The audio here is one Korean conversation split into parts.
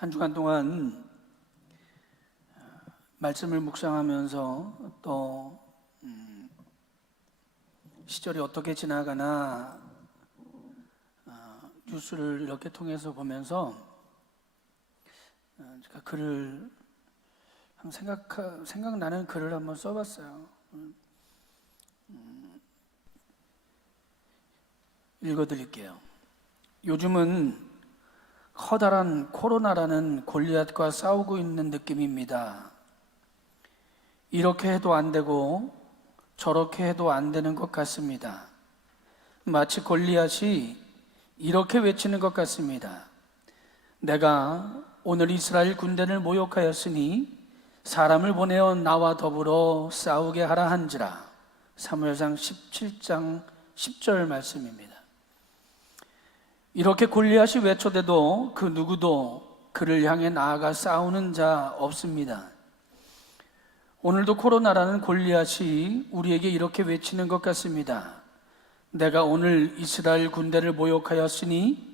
한 주간 동안 말씀을 묵상하면서 또 시절이 어떻게 지나가나 뉴스를 이렇게 통해서 보면서 제가 글을 생각나는 글을 한번 써봤어요. 읽어드릴게요. 요즘은 커다란 코로나라는 골리앗과 싸우고 있는 느낌입니다. 이렇게 해도 안 되고 저렇게 해도 안 되는 것 같습니다. 마치 골리앗이 이렇게 외치는 것 같습니다. 내가 오늘 이스라엘 군대를 모욕하였으니 사람을 보내어 나와 더불어 싸우게 하라 한지라. 사무엘상 17장 10절 말씀입니다. 이렇게 골리앗이 외쳐대도 그 누구도 그를 향해 나아가 싸우는 자 없습니다. 오늘도 코로나라는 골리앗이 우리에게 이렇게 외치는 것 같습니다. 내가 오늘 이스라엘 군대를 모욕하였으니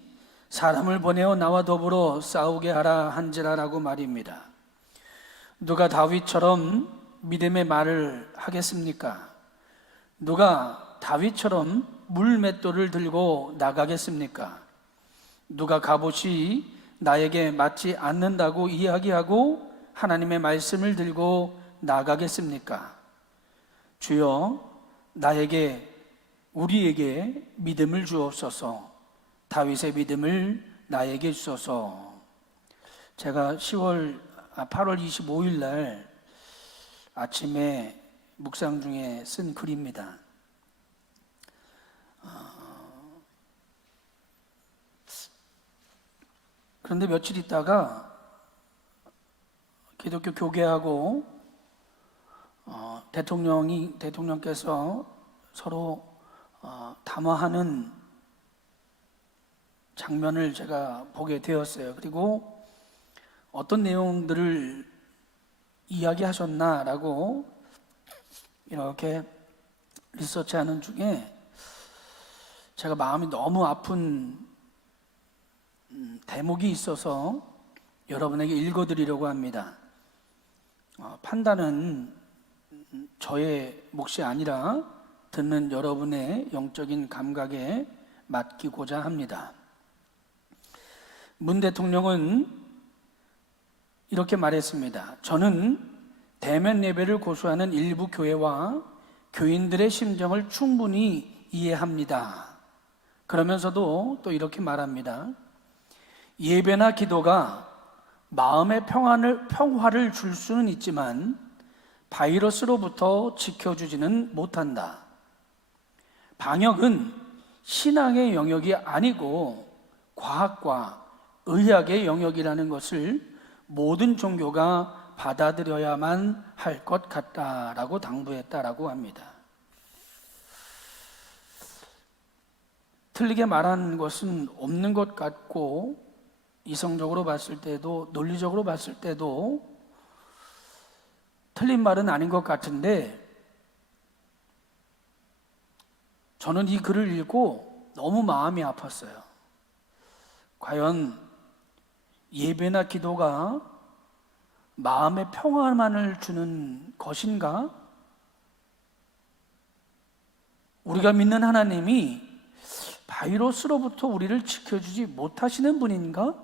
사람을 보내어 나와 더불어 싸우게 하라 한지라라고 말입니다. 누가 다윗처럼 믿음의 말을 하겠습니까? 누가 다윗처럼 물맷돌을 들고 나가겠습니까? 누가 갑옷이 나에게 맞지 않는다고 이야기하고 하나님의 말씀을 들고 나가겠습니까? 주여, 우리에게 믿음을 주옵소서. 다윗의 믿음을 나에게 주소서. 제가 8월 25일 날 아침에 묵상 중에 쓴 글입니다. 그런데 며칠 있다가 기독교 교계하고 대통령께서 서로 담화하는 장면을 제가 보게 되었어요. 그리고 어떤 내용들을 이야기하셨나라고 이렇게 리서치하는 중에 제가 마음이 너무 아픈 대목이 있어서 여러분에게 읽어드리려고 합니다. 판단은 저의 몫이 아니라 듣는 여러분의 영적인 감각에 맡기고자 합니다. 문 대통령은 이렇게 말했습니다. 저는 대면 예배를 고수하는 일부 교회와 교인들의 심정을 충분히 이해합니다. 그러면서도 또 이렇게 말합니다. 예배나 기도가 마음의 평화를 줄 수는 있지만 바이러스로부터 지켜주지는 못한다. 방역은 신앙의 영역이 아니고 과학과 의학의 영역이라는 것을 모든 종교가 받아들여야만 할 것 같다라고 당부했다라고 합니다. 틀리게 말한 것은 없는 것 같고 이성적으로 봤을 때도 논리적으로 봤을 때도 틀린 말은 아닌 것 같은데 저는 이 글을 읽고 너무 마음이 아팠어요. 과연 예배나 기도가 마음의 평화만을 주는 것인가? 우리가 믿는 하나님이 바이러스로부터 우리를 지켜주지 못하시는 분인가?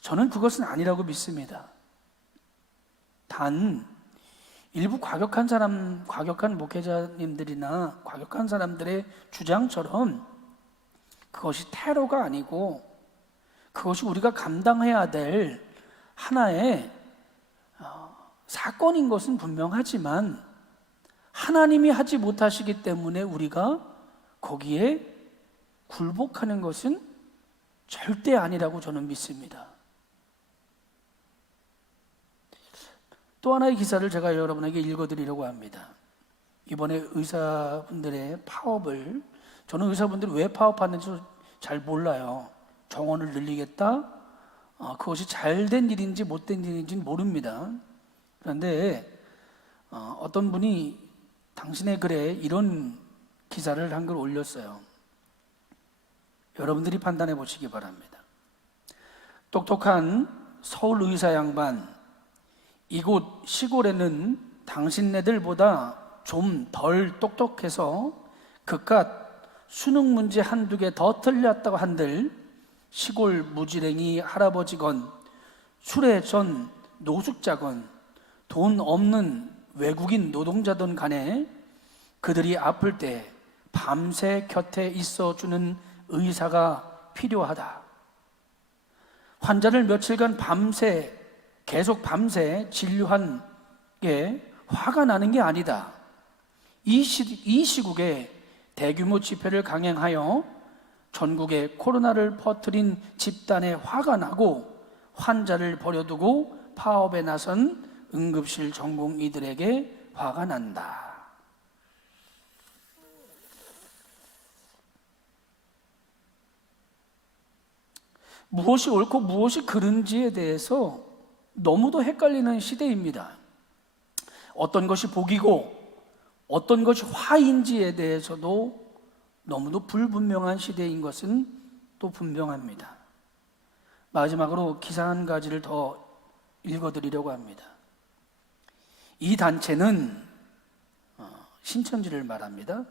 저는 그것은 아니라고 믿습니다. 단 일부 과격한 목회자님들이나 과격한 사람들의 주장처럼 그것이 테러가 아니고 그것이 우리가 감당해야 될 하나의 사건인 것은 분명하지만 하나님이 하지 못하시기 때문에 우리가 거기에 굴복하는 것은 절대 아니라고 저는 믿습니다. 또 하나의 기사를 제가 여러분에게 읽어드리려고 합니다. 이번에 의사분들의 파업을, 저는 의사분들이 왜 파업하는지 잘 몰라요. 정원을 늘리겠다? 그것이 잘된 일인지 못된 일인지는 모릅니다. 그런데 어떤 분이 당신의 글에 이런 기사를 한 걸 올렸어요. 여러분들이 판단해 보시기 바랍니다. 똑똑한 서울 의사 양반, 이곳 시골에는 당신네들보다 좀 덜 똑똑해서 그깟 수능 문제 한두 개 더 틀렸다고 한들 시골 무지랭이 할아버지건 수레전 노숙자건 돈 없는 외국인 노동자든 간에 그들이 아플 때 밤새 곁에 있어주는 의사가 필요하다. 환자를 며칠간 계속 밤새 진료한 게 화가 나는 게 아니다. 이 시국에 대규모 집회를 강행하여 전국에 코로나를 퍼뜨린 집단에 화가 나고 환자를 버려두고 파업에 나선 응급실 전공의들에게 화가 난다. 무엇이 옳고 무엇이 그른지에 대해서 너무도 헷갈리는 시대입니다. 어떤 것이 복이고 어떤 것이 화인지에 대해서도 너무도 불분명한 시대인 것은 또 분명합니다. 마지막으로 기사 한 가지를 더 읽어드리려고 합니다. 이 단체는 신천지를 말합니다.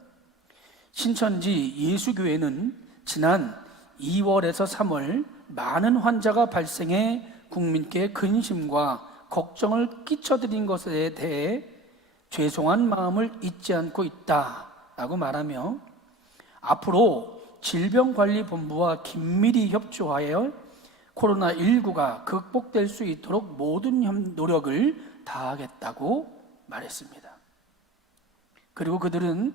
신천지 예수교회는 지난 2월에서 3월 많은 환자가 발생해 국민께 근심과 걱정을 끼쳐드린 것에 대해 죄송한 마음을 잊지 않고 있다라고 말하며 앞으로 질병관리본부와 긴밀히 협조하여 코로나19가 극복될 수 있도록 모든 노력을 다하겠다고 말했습니다. 그리고 그들은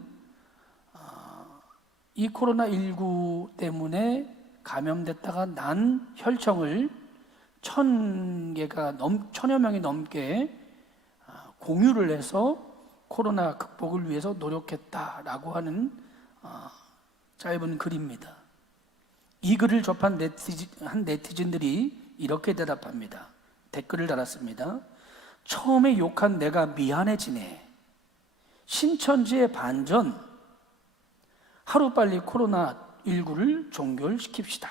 이 코로나19 때문에 감염됐다가 난 혈청을 1000여 명이 넘게 공유를 해서 코로나 극복을 위해서 노력했다라고 하는 짧은 글입니다. 이 글을 접한 네티즌들이 이렇게 대답합니다. 댓글을 달았습니다. 처음에 욕한 내가 미안해지네. 신천지의 반전. 하루빨리 코로나19를 종결시킵시다.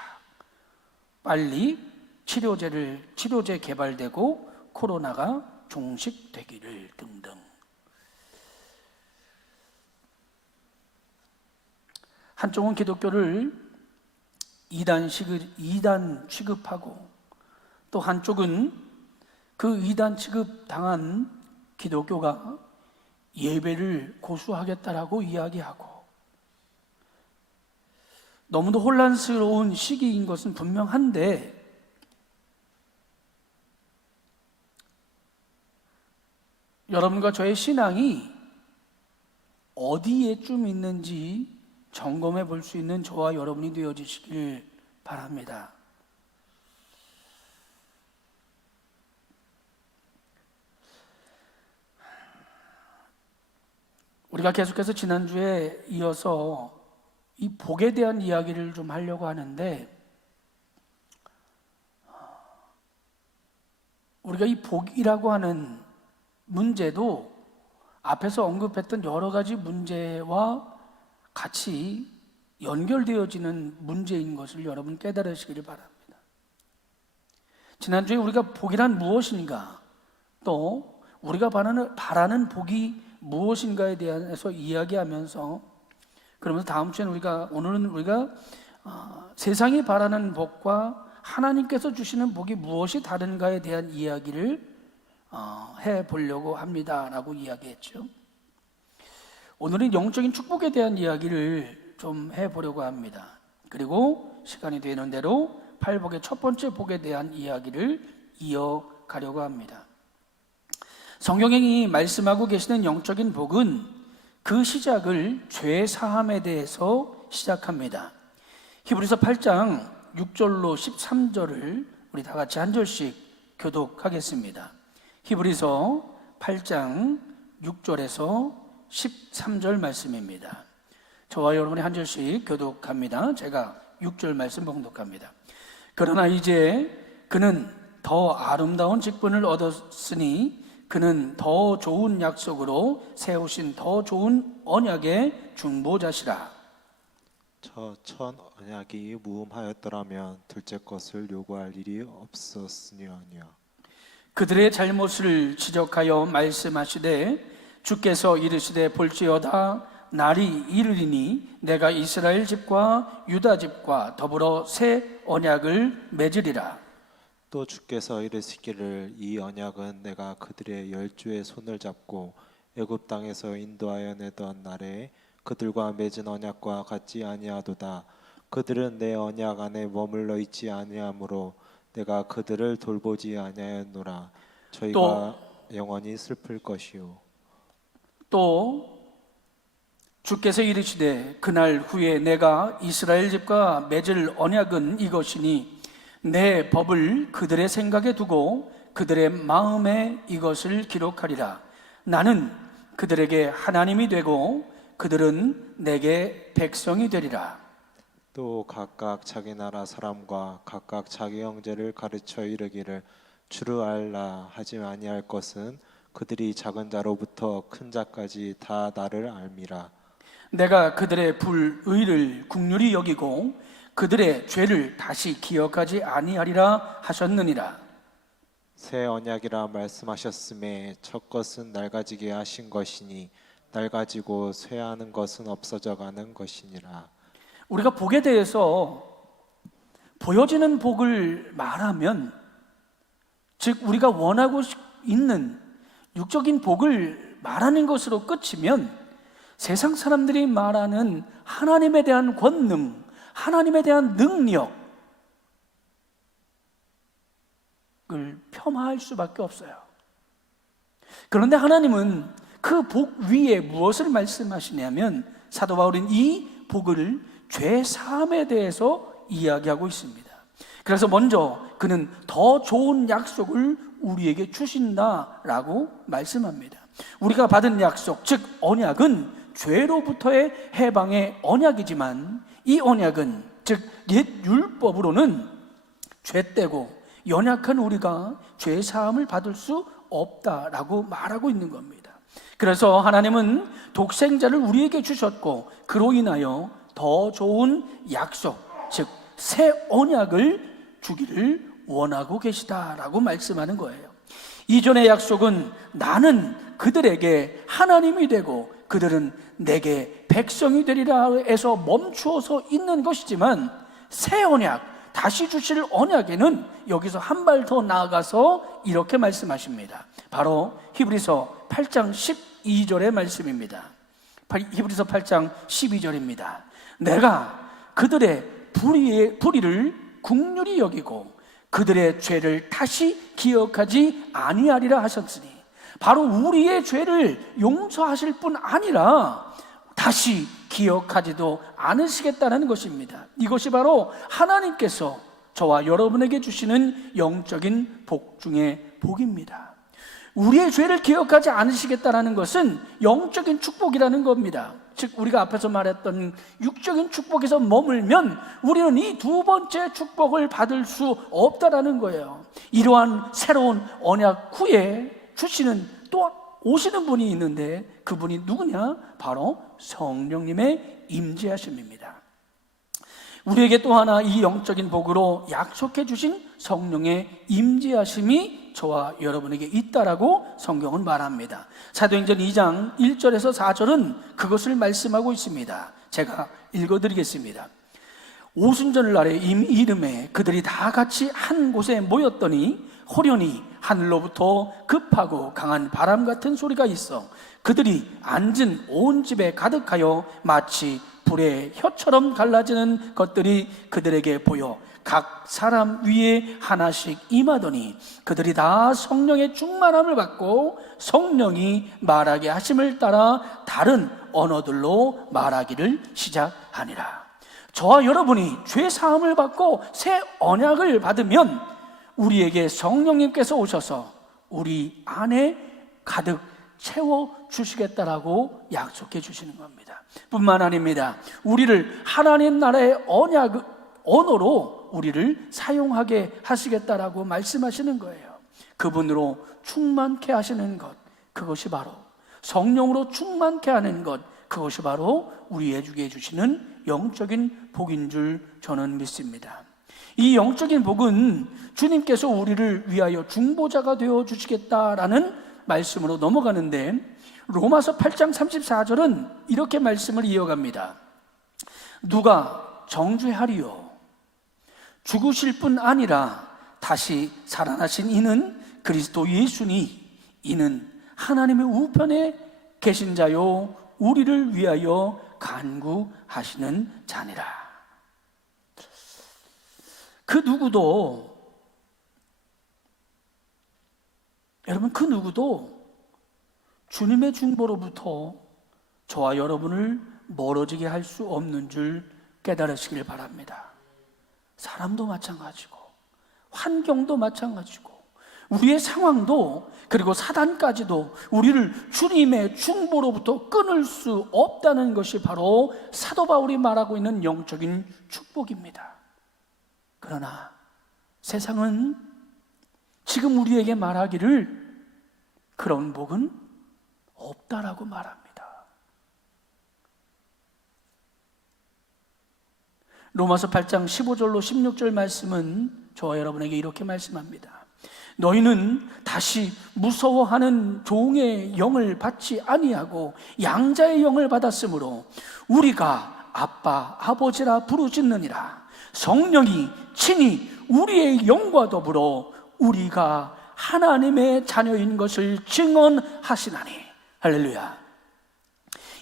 빨리 치료제 개발되고 코로나가 종식되기를 등등. 한쪽은 기독교를 이단 취급하고 또 한쪽은 그 이단 취급당한 기독교가 예배를 고수하겠다라고 이야기하고 너무도 혼란스러운 시기인 것은 분명한데 여러분과 저의 신앙이 어디에쯤 있는지 점검해 볼 수 있는 저와 여러분이 되어주시길 바랍니다. 우리가 계속해서 지난주에 이어서 이 복에 대한 이야기를 좀 하려고 하는데 우리가 이 복이라고 하는 문제도 앞에서 언급했던 여러 가지 문제와 같이 연결되어지는 문제인 것을 여러분 깨달으시기를 바랍니다. 지난주에 우리가 복이란 무엇인가, 또 우리가 바라는 복이 무엇인가에 대해서 이야기하면서 그러면서 다음 주에는 오늘은 우리가 세상이 바라는 복과 하나님께서 주시는 복이 무엇이 다른가에 대한 이야기를 해보려고 합니다라고 이야기했죠. 오늘은 영적인 축복에 대한 이야기를 좀 해보려고 합니다. 그리고 시간이 되는 대로 팔복의 첫 번째 복에 대한 이야기를 이어가려고 합니다. 성경이 말씀하고 계시는 영적인 복은 그 시작을 죄 사함에 대해서 시작합니다. 히브리서 8장 6절로 13절을 우리 다 같이 한 절씩 교독하겠습니다. 히브리서 8장 6절에서 13절 말씀입니다. 저와 여러분이 한 절씩 교독합니다. 제가 6절 말씀 봉독합니다. 그러나 이제 그는 더 아름다운 직분을 얻었으니 그는 더 좋은 약속으로 세우신 더 좋은 언약의 중보자시라. 저 첫 언약이 무음하였더라면 둘째 것을 요구할 일이 없었으니하니라. 그들의 잘못을 지적하여 말씀하시되 주께서 이르시되 볼지어다 날이 이르리니 내가 이스라엘 집과 유다 집과 더불어 새 언약을 맺으리라. 또 주께서 이르시기를 이 언약은 내가 그들의 열조의 손을 잡고 애굽 땅에서 인도하여 내던 날에 그들과 맺은 언약과 같지 아니하도다. 그들은 내 언약 안에 머물러 있지 아니하므로 내가 그들을 돌보지 아니하였노라. 저희가 영원히 슬플 것이요. 또 주께서 이르시되 그날 후에 내가 이스라엘 집과 맺을 언약은 이것이니 내 법을 그들의 생각에 두고 그들의 마음에 이것을 기록하리라. 나는 그들에게 하나님이 되고 그들은 내게 백성이 되리라. 또 각각 자기 나라 사람과 각각 자기 형제를 가르쳐 이르기를 주를 알라 하지 아니할 것은 그들이 작은 자로부터 큰 자까지 다 나를 알미라. 내가 그들의 불의를 긍휼히 여기고 그들의 죄를 다시 기억하지 아니하리라 하셨느니라. 새 언약이라 말씀하셨음에 첫 것은 낡아지게 하신 것이니 낡아지고 쇠하는 것은 없어져 가는 것이니라. 우리가 복에 대해서 보여지는 복을 말하면, 즉 우리가 원하고 있는 육적인 복을 말하는 것으로 끝이면 세상 사람들이 말하는 하나님에 대한 권능, 하나님에 대한 능력을 폄하할 수밖에 없어요. 그런데 하나님은 그 복 위에 무엇을 말씀하시냐면 사도 바울은 이 복을 죄 사함에 대해서 이야기하고 있습니다. 그래서 먼저 그는 더 좋은 약속을 우리에게 주신다라고 말씀합니다. 우리가 받은 약속, 즉 언약은 죄로부터의 해방의 언약이지만 이 언약은 즉 옛 율법으로는 죄되고 연약한 우리가 죄 사함을 받을 수 없다라고 말하고 있는 겁니다. 그래서 하나님은 독생자를 우리에게 주셨고 그로 인하여 더 좋은 약속, 즉 새 언약을 주기를 원하고 계시다라고 말씀하는 거예요. 이전의 약속은 나는 그들에게 하나님이 되고 그들은 내게 백성이 되리라 해서 멈추어서 있는 것이지만 새 언약, 다시 주실 언약에는 여기서 한 발 더 나아가서 이렇게 말씀하십니다. 바로 히브리서 8장 12절의 말씀입니다. 히브리서 8장 12절입니다. 내가 그들의 불의를 긍휼히 여기고 그들의 죄를 다시 기억하지 아니하리라 하셨으니, 바로 우리의 죄를 용서하실 뿐 아니라 다시 기억하지도 않으시겠다는 것입니다. 이것이 바로 하나님께서 저와 여러분에게 주시는 영적인 복 중의 복입니다. 우리의 죄를 기억하지 않으시겠다는 것은 영적인 축복이라는 겁니다. 즉 우리가 앞에서 말했던 육적인 축복에서 머물면 우리는 이 두 번째 축복을 받을 수 없다라는 거예요. 이러한 새로운 언약 후에 주시는 또 오시는 분이 있는데 그분이 누구냐? 바로 성령님의 임재하심입니다. 우리에게 또 하나 이 영적인 복으로 약속해 주신 성령의 임재하심이 저와 여러분에게 있다라고 성경은 말합니다. 사도행전 2장 1절에서 4절은 그것을 말씀하고 있습니다. 제가 읽어드리겠습니다. 오순절날에 이름에 그들이 다 같이 한 곳에 모였더니 호련히 하늘로부터 급하고 강한 바람 같은 소리가 있어 그들이 앉은 온 집에 가득하여 마치 불의 혀처럼 갈라지는 것들이 그들에게 보여 각 사람 위에 하나씩 임하더니 그들이 다 성령의 충만함을 받고 성령이 말하게 하심을 따라 다른 언어들로 말하기를 시작하니라. 저와 여러분이 죄 사함을 받고 새 언약을 받으면 우리에게 성령님께서 오셔서 우리 안에 가득 채워주시겠다라고 약속해 주시는 겁니다. 뿐만 아닙니다. 우리를 하나님 나라의 언어로 우리를 사용하게 하시겠다라고 말씀하시는 거예요. 그분으로 충만케 하시는 것, 그것이 바로 성령으로 충만케 하는 것, 그것이 바로 우리에게 주시는 영적인 복인 줄 저는 믿습니다. 이 영적인 복은 주님께서 우리를 위하여 중보자가 되어 주시겠다라는 말씀으로 넘어가는데, 로마서 8장 34절은 이렇게 말씀을 이어갑니다. 누가 정죄하리요? 죽으실 뿐 아니라 다시 살아나신 이는 그리스도 예수니 이는 하나님의 우편에 계신 자요 우리를 위하여 간구하시는 자니라. 그 누구도, 여러분, 그 누구도 주님의 중보로부터 저와 여러분을 멀어지게 할 수 없는 줄 깨달으시길 바랍니다. 사람도 마찬가지고 환경도 마찬가지고 우리의 상황도, 그리고 사단까지도 우리를 주님의 중보로부터 끊을 수 없다는 것이 바로 사도 바울이 말하고 있는 영적인 축복입니다. 그러나 세상은 지금 우리에게 말하기를 그런 복은 없다라고 말합니다. 로마서 8장 15절로 16절 말씀은 저와 여러분에게 이렇게 말씀합니다. 너희는 다시 무서워하는 종의 영을 받지 아니하고 양자의 영을 받았으므로 우리가 아빠 아버지라 부르짖느니라. 성령이 친히 우리의 영과 더불어 우리가 하나님의 자녀인 것을 증언하시나니. 할렐루야.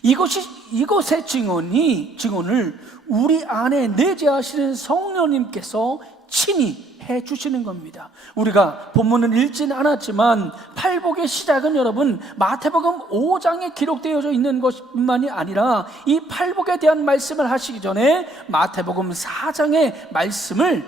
이것의 증언을 우리 안에 내재하시는 성령님께서 친히 해주시는 겁니다. 우리가 본문을 읽지는 않았지만 팔복의 시작은 여러분 마태복음 5장에 기록되어져 있는 것만이 아니라 이 팔복에 대한 말씀을 하시기 전에 마태복음 4장의 말씀을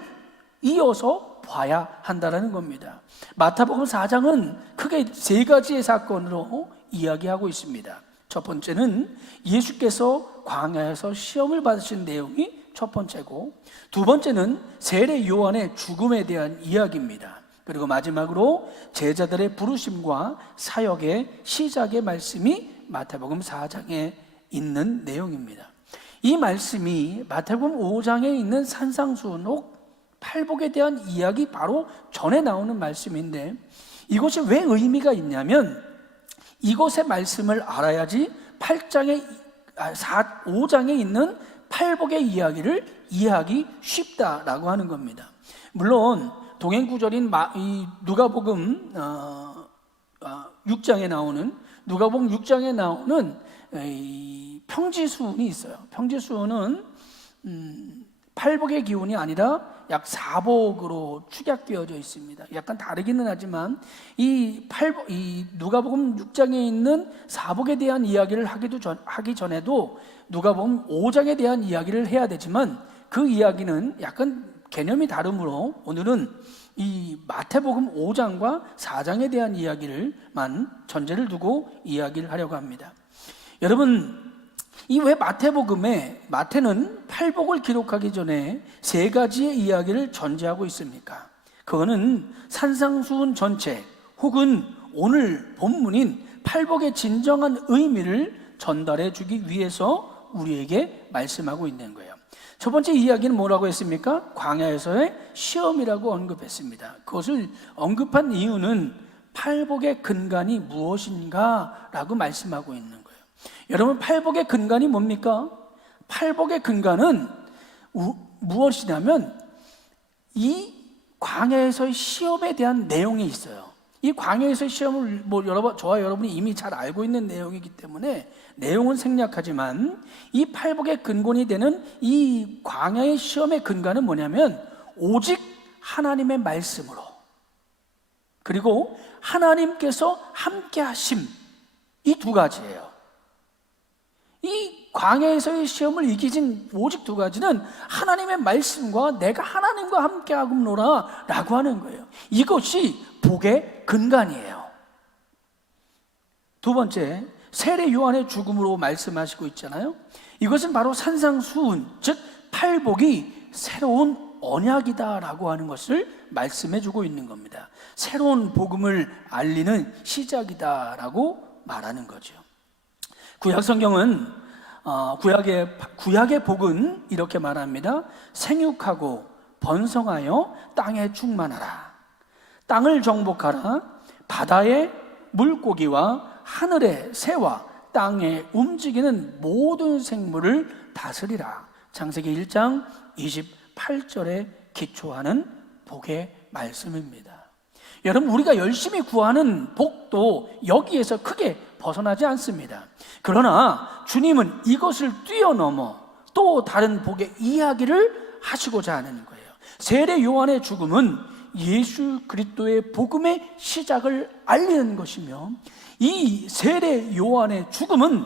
이어서 봐야 한다는 겁니다. 마태복음 4장은 크게 세 가지의 사건으로 이야기하고 있습니다. 첫 번째는 예수께서 광야에서 시험을 받으신 내용이 첫 번째고, 두 번째는 세례 요한의 죽음에 대한 이야기입니다. 그리고 마지막으로 제자들의 부르심과 사역의 시작의 말씀이 마태복음 4장에 있는 내용입니다. 이 말씀이 마태복음 5장에 있는 산상수훈 팔복에 대한 이야기 바로 전에 나오는 말씀인데, 이것이 왜 의미가 있냐면 이것의 말씀을 알아야지 5장에 있는 팔복의 이야기를 이해하기 쉽다라고 하는 겁니다. 물론 동행구절인 누가복음 6장에 나오는 평지수훈이 있어요. 평지수훈은 팔복의 기운이 아니라 약 사복으로 축약되어져 있습니다. 약간 다르기는 하지만 이 누가복음 6장에 있는 사복에 대한 이야기를 하기 전에도 누가복음 5장에 대한 이야기를 해야 되지만 그 이야기는 약간 개념이 다르므로 오늘은 이 마태복음 5장과 4장에 대한 이야기를만 전제를 두고 이야기를 하려고 합니다. 여러분, 이 왜 마태는 팔복을 기록하기 전에 세 가지의 이야기를 전제하고 있습니까? 그거는 산상수훈 전체 혹은 오늘 본문인 팔복의 진정한 의미를 전달해 주기 위해서 우리에게 말씀하고 있는 거예요. 첫 번째 이야기는 뭐라고 했습니까? 광야에서의 시험이라고 언급했습니다. 그것을 언급한 이유는 팔복의 근간이 무엇인가 라고 말씀하고 있는 거예요. 여러분, 팔복의 근간이 뭡니까? 팔복의 근간은 무엇이냐면 이 광야에서의 시험에 대한 내용이 있어요. 이 광야에서의 시험을 저와 여러분이 이미 잘 알고 있는 내용이기 때문에 내용은 생략하지만 이 팔복의 근본이 되는 이 광야의 시험의 근간은 뭐냐면 오직 하나님의 말씀으로, 그리고 하나님께서 함께 하심, 이 두 가지예요. 이 광야에서의 시험을 이기진 오직 두 가지는 하나님의 말씀과 내가 하나님과 함께 하금노라 라고 하는 거예요. 이것이 복의 근간이에요. 두 번째, 세례 요한의 죽음으로 말씀하시고 있잖아요. 이것은 바로 산상수훈, 즉 팔복이 새로운 언약이다라고 하는 것을 말씀해 주고 있는 겁니다. 새로운 복음을 알리는 시작이다라고 말하는 거죠. 구약 성경은 구약의 복은 이렇게 말합니다. 생육하고 번성하여 땅에 충만하라. 땅을 정복하라. 바다의 물고기와 하늘의 새와 땅에 움직이는 모든 생물을 다스리라. 창세기 1장 28절에 기초하는 복의 말씀입니다. 여러분, 우리가 열심히 구하는 복도 여기에서 크게 벗어나지 않습니다. 그러나 주님은 이것을 뛰어넘어 또 다른 복의 이야기를 하시고자 하는 거예요. 세례 요한의 죽음은 예수 그리스도의 복음의 시작을 알리는 것이며, 이 세례 요한의 죽음은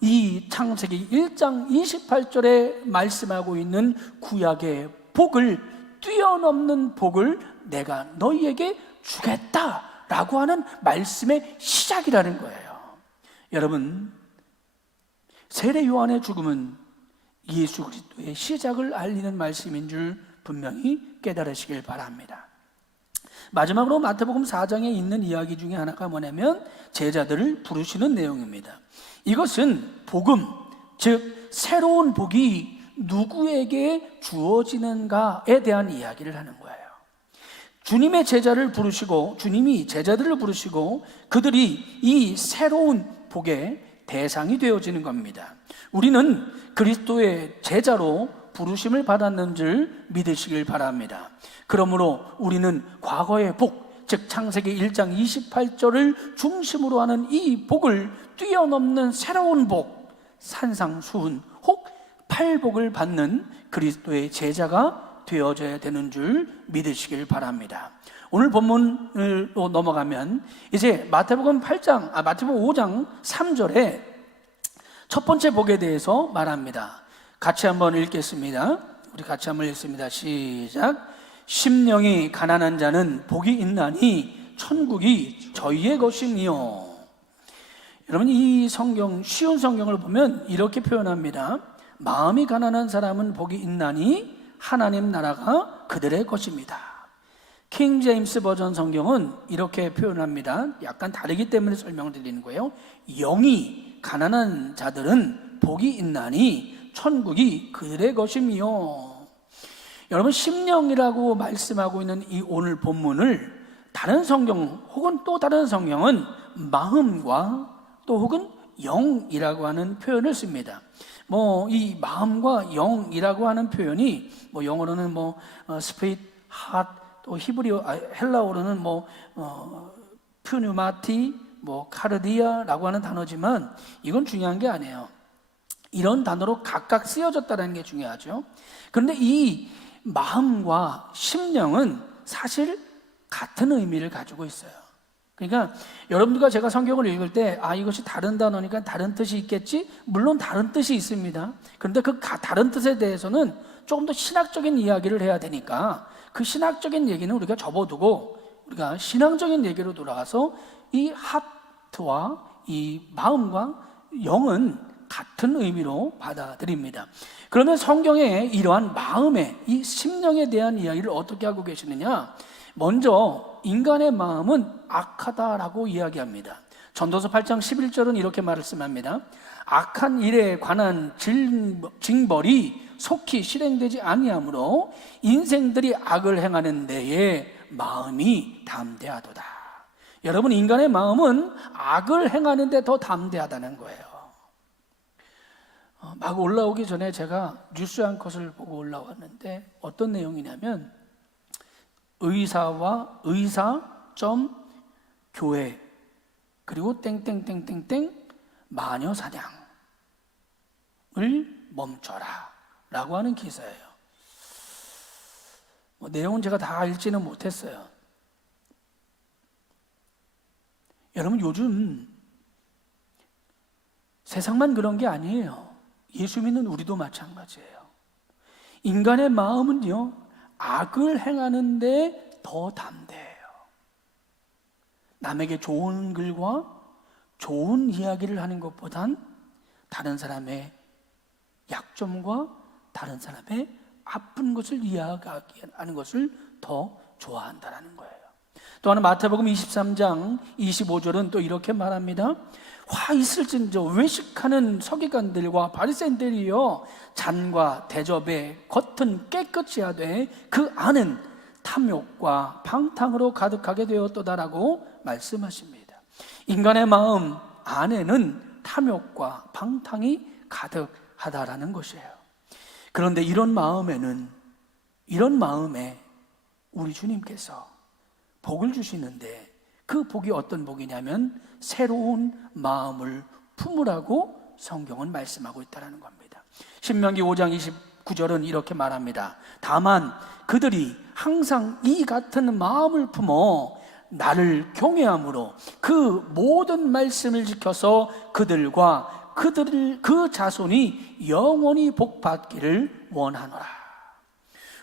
이 창세기 1장 28절에 말씀하고 있는 구약의 복을 뛰어넘는 복을 내가 너희에게 주겠다라고 하는 말씀의 시작이라는 거예요. 여러분, 세례 요한의 죽음은 예수 그리스도의 시작을 알리는 말씀인 줄 분명히 깨달으시길 바랍니다. 마지막으로 마태복음 4장에 있는 이야기 중에 하나가 뭐냐면 제자들을 부르시는 내용입니다. 이것은 복음, 즉 새로운 복이 누구에게 주어지는가에 대한 이야기를 하는 거예요. 주님의 제자를 부르시고, 주님이 제자들을 부르시고 그들이 이 새로운 복의 대상이 되어지는 겁니다. 우리는 그리스도의 제자로 부르심을 받았는 줄 믿으시길 바랍니다. 그러므로 우리는 과거의 복, 즉 창세기 1장 28절을 중심으로 하는 이 복을 뛰어넘는 새로운 복, 산상수훈 혹 팔복을 받는 그리스도의 제자가 되어져야 되는 줄 믿으시길 바랍니다. 오늘 본문으로 넘어가면 이제 마태복음 5장 3절에 첫 번째 복에 대해서 말합니다. 같이 한번 읽겠습니다. 우리 같이 한번 읽습니다. 시작. 심령이 가난한 자는 복이 있나니 천국이 저희의 것이니요. 여러분, 이 성경, 쉬운 성경을 보면 이렇게 표현합니다. 마음이 가난한 사람은 복이 있나니 하나님 나라가 그들의 것입니다. 킹 제임스 버전 성경은 이렇게 표현합니다. 약간 다르기 때문에 설명을 드리는 거예요. 영이 가난한 자들은 복이 있나니 천국이 그들의 것이며. 여러분, 심령이라고 말씀하고 있는 이 오늘 본문을 다른 성경 혹은 또 다른 성경은 마음과 또 혹은 영이라고 하는 표현을 씁니다. 이 마음과 영이라고 하는 표현이 영어로는 스피릿, 하트, 또 헬라어로는 푸뉴마티, 카르디아라고 하는 단어지만 이건 중요한 게 아니에요. 이런 단어로 각각 쓰여졌다는 게 중요하죠. 그런데 이 마음과 심령은 사실 같은 의미를 가지고 있어요. 그러니까 여러분들과 제가 성경을 읽을 때 이것이 다른 단어니까 다른 뜻이 있겠지? 물론 다른 뜻이 있습니다. 그런데 그 다른 뜻에 대해서는 조금 더 신학적인 이야기를 해야 되니까 그 신학적인 얘기는 우리가 접어두고 우리가 신앙적인 얘기로 돌아가서 이 하트와 이 마음과 영은 같은 의미로 받아들입니다. 그러면 성경에 이러한 마음의, 이 심령에 대한 이야기를 어떻게 하고 계시느냐? 먼저 인간의 마음은 악하다라고 이야기합니다. 전도서 8장 11절은 이렇게 말씀합니다. 악한 일에 관한 징벌이 속히 실행되지 아니하므로 인생들이 악을 행하는 데에 마음이 담대하도다. 여러분, 인간의 마음은 악을 행하는 데 더 담대하다는 거예요. 막 올라오기 전에 제가 뉴스 한 컷을 보고 올라왔는데 어떤 내용이냐면 의사 교회 그리고 땡땡땡땡땡 마녀 사냥을 멈춰라 라고 하는 기사예요. 내용은 제가 다 읽지는 못했어요. 여러분, 요즘 세상만 그런 게 아니에요. 예수 믿는 우리도 마찬가지예요. 인간의 마음은요, 악을 행하는데 더 담대해요. 남에게 좋은 글과 좋은 이야기를 하는 것보단 다른 사람의 약점과 다른 사람의 아픈 것을 이야기하는 것을 더 좋아한다는 거예요. 또 하나 마태복음 23장 25절은 또 이렇게 말합니다. 화 있을진저 외식하는 서기관들과 바리새인들이여 잔과 대접의 겉은 깨끗이 하되 그 안은 탐욕과 방탕으로 가득하게 되었도다라고 말씀하십니다. 인간의 마음 안에는 탐욕과 방탕이 가득하다라는 것이에요. 그런데 이런 마음에 우리 주님께서 복을 주시는데, 그 복이 어떤 복이냐면 새로운 마음을 품으라고 성경은 말씀하고 있다는 겁니다. 신명기 5장 29절은 이렇게 말합니다. 다만 그들이 항상 이 같은 마음을 품어 나를 경외함으로 그 모든 말씀을 지켜서 그들과 그 자손이 영원히 복받기를 원하노라.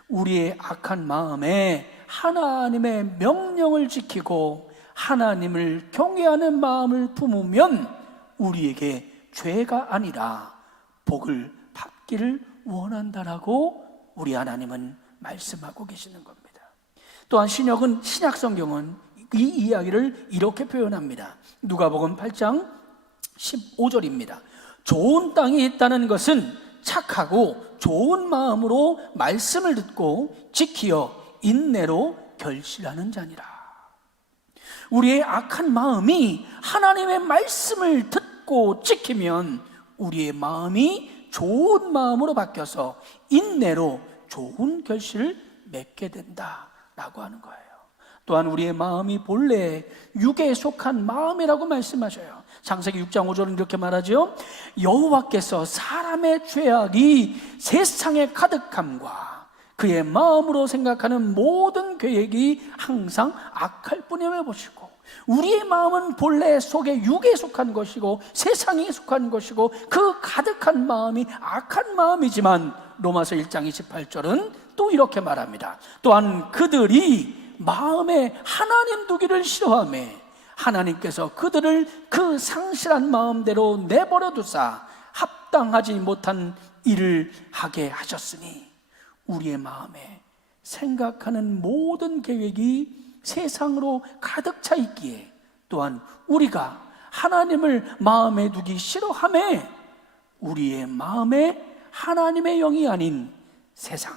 우리의 악한 마음에 하나님의 명령을 지키고 하나님을 경외하는 마음을 품으면 우리에게 죄가 아니라 복을 받기를 원한다라고 우리 하나님은 말씀하고 계시는 겁니다. 또한 신약 성경은 이 이야기를 이렇게 표현합니다. 누가복음 8장 15절입니다. 좋은 땅이 있다는 것은 착하고 좋은 마음으로 말씀을 듣고 지키어 인내로 결실하는 자니라. 우리의 악한 마음이 하나님의 말씀을 듣고 지키면 우리의 마음이 좋은 마음으로 바뀌어서 인내로 좋은 결실을 맺게 된다라고 하는 거예요. 또한 우리의 마음이 본래 육에 속한 마음이라고 말씀하셔요. 창세기 6장 5절은 이렇게 말하죠. 여호와께서 사람의 죄악이 세상에 가득함과 그의 마음으로 생각하는 모든 계획이 항상 악할 뿐임을 보시고, 우리의 마음은 본래 속에 육에 속한 것이고 세상에 속한 것이고 그 가득한 마음이 악한 마음이지만 로마서 1장 28절은 또 이렇게 말합니다. 또한 그들이 마음에 하나님 두기를 싫어하며 하나님께서 그들을 그 상실한 마음대로 내버려 두사 합당하지 못한 일을 하게 하셨으니 우리의 마음에 생각하는 모든 계획이 세상으로 가득 차 있기에, 또한 우리가 하나님을 마음에 두기 싫어하며 우리의 마음에 하나님의 영이 아닌 세상,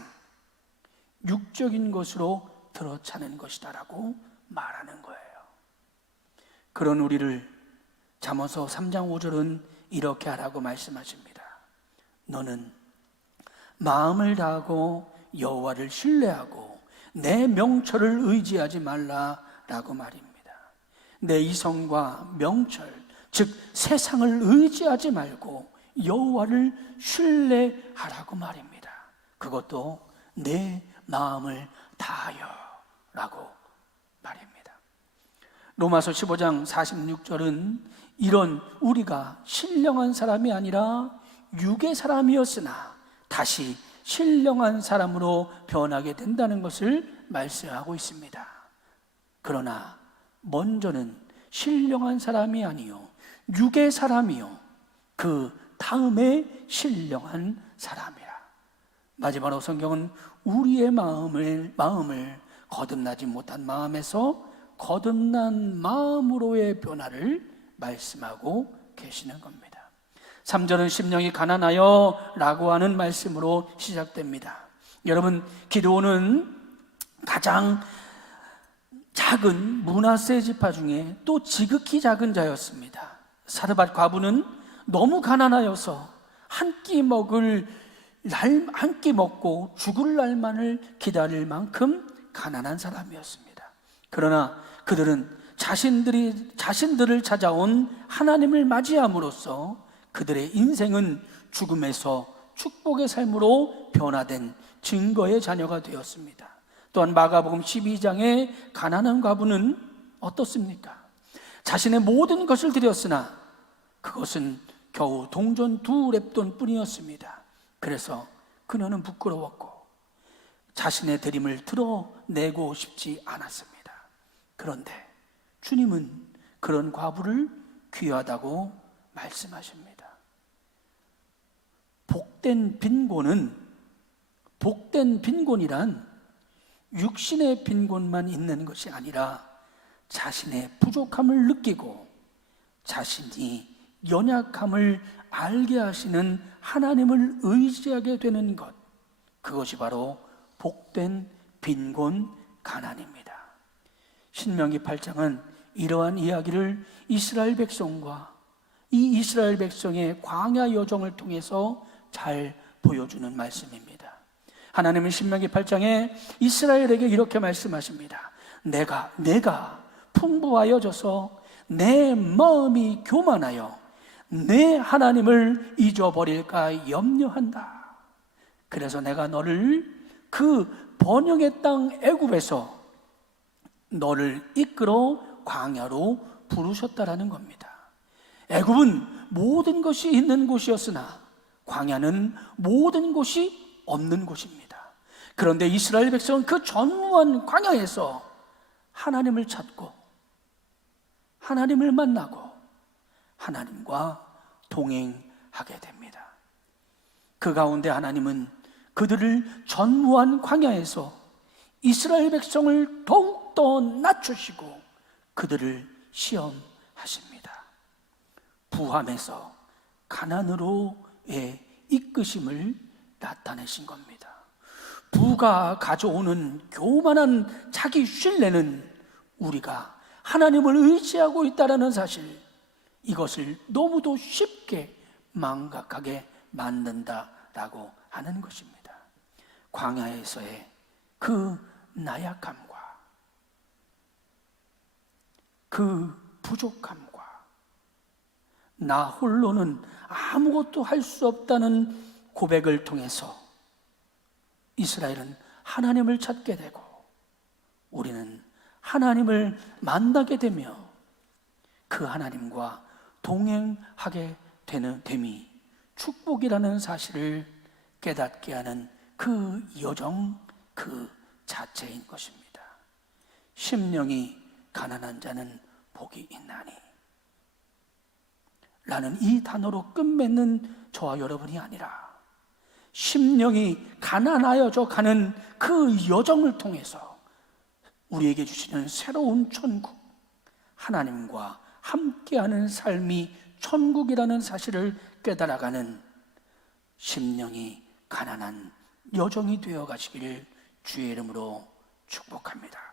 육적인 것으로 들어차는 것이다라고 말하는 거예요. 그런 우리를 잠언서 3장 5절은 이렇게 하라고 말씀하십니다. 너는 마음을 다하고 여호와를 신뢰하고 내 명철을 의지하지 말라라고 말입니다. 내 이성과 명철, 즉 세상을 의지하지 말고 여호와를 신뢰하라고 말입니다. 그것도 내 마음을 다하여라고 말입니다. 로마서 15장 46절은 이런 우리가 신령한 사람이 아니라 육의 사람이었으나 다시 신령한 사람으로 변하게 된다는 것을 말씀하고 있습니다. 그러나 먼저는 신령한 사람이 아니요 육의 사람이요 그 다음에 신령한 사람이라. 마지막으로 성경은 우리의 마음을 거듭나지 못한 마음에서 거듭난 마음으로의 변화를 말씀하고 계시는 겁니다. 3절은 심령이 가난하여 라고 하는 말씀으로 시작됩니다. 여러분, 기드온은 가장 작은 므낫세 지파 중에 또 지극히 작은 자였습니다. 사르밧 과부는 너무 가난하여서 한 끼 먹고 죽을 날만을 기다릴 만큼 가난한 사람이었습니다. 그러나 그들은 자신들을 찾아온 하나님을 맞이함으로써 그들의 인생은 죽음에서 축복의 삶으로 변화된 증거의 자녀가 되었습니다. 또한 마가복음 12장의 가난한 과부는 어떻습니까? 자신의 모든 것을 드렸으나 그것은 겨우 동전 2렙돈 뿐이었습니다. 그래서 그녀는 부끄러웠고 자신의 드림을 드러내고 싶지 않았습니다. 그런데 주님은 그런 과부를 귀하다고 말씀하십니다. 복된 빈곤이란 육신의 빈곤만 있는 것이 아니라 자신의 부족함을 느끼고 자신이 연약함을 알게 하시는 하나님을 의지하게 되는 것, 그것이 바로 복된 빈곤 가난입니다. 신명기 8장은 이러한 이야기를 이스라엘 백성과 이 이스라엘 백성의 광야 여정을 통해서 잘 보여주는 말씀입니다. 하나님은 신명기 8장에 이스라엘에게 이렇게 말씀하십니다. 내가 풍부하여져서 내 마음이 교만하여 내 하나님을 잊어버릴까 염려한다. 그래서 내가 너를 그 번영의 땅 애굽에서 너를 이끌어 광야로 부르셨다라는 겁니다. 애굽은 모든 것이 있는 곳이었으나 광야는 모든 곳이 없는 곳입니다. 그런데 이스라엘 백성은 그 전무한 광야에서 하나님을 찾고 하나님을 만나고 하나님과 동행하게 됩니다. 그 가운데 하나님은 그들을 전무한 광야에서 이스라엘 백성을 더욱더 낮추시고 그들을 시험하십니다. 부함에서 가나안으로의 이끄심을 나타내신 겁니다. 부가 가져오는 교만한 자기 신뢰는 우리가 하나님을 의지하고 있다는 사실, 이것을 너무도 쉽게 망각하게 만든다라고 하는 것입니다. 광야에서의 그 나약함과 그 부족함과 나 홀로는 아무것도 할 수 없다는 고백을 통해서 이스라엘은 하나님을 찾게 되고 우리는 하나님을 만나게 되며 그 하나님과 동행하게 됨이 축복이라는 사실을 깨닫게 하는 그 여정 그 자체인 것입니다. 심령이 가난한 자는 복이 있나니 라는 이 단어로 끝맺는 저와 여러분이 아니라 심령이 가난하여져 가는 그 여정을 통해서 우리에게 주시는 새로운 천국, 하나님과 함께하는 삶이 천국이라는 사실을 깨달아가는 심령이 가난한 여정이 되어 가시기를 주의 이름으로 축복합니다.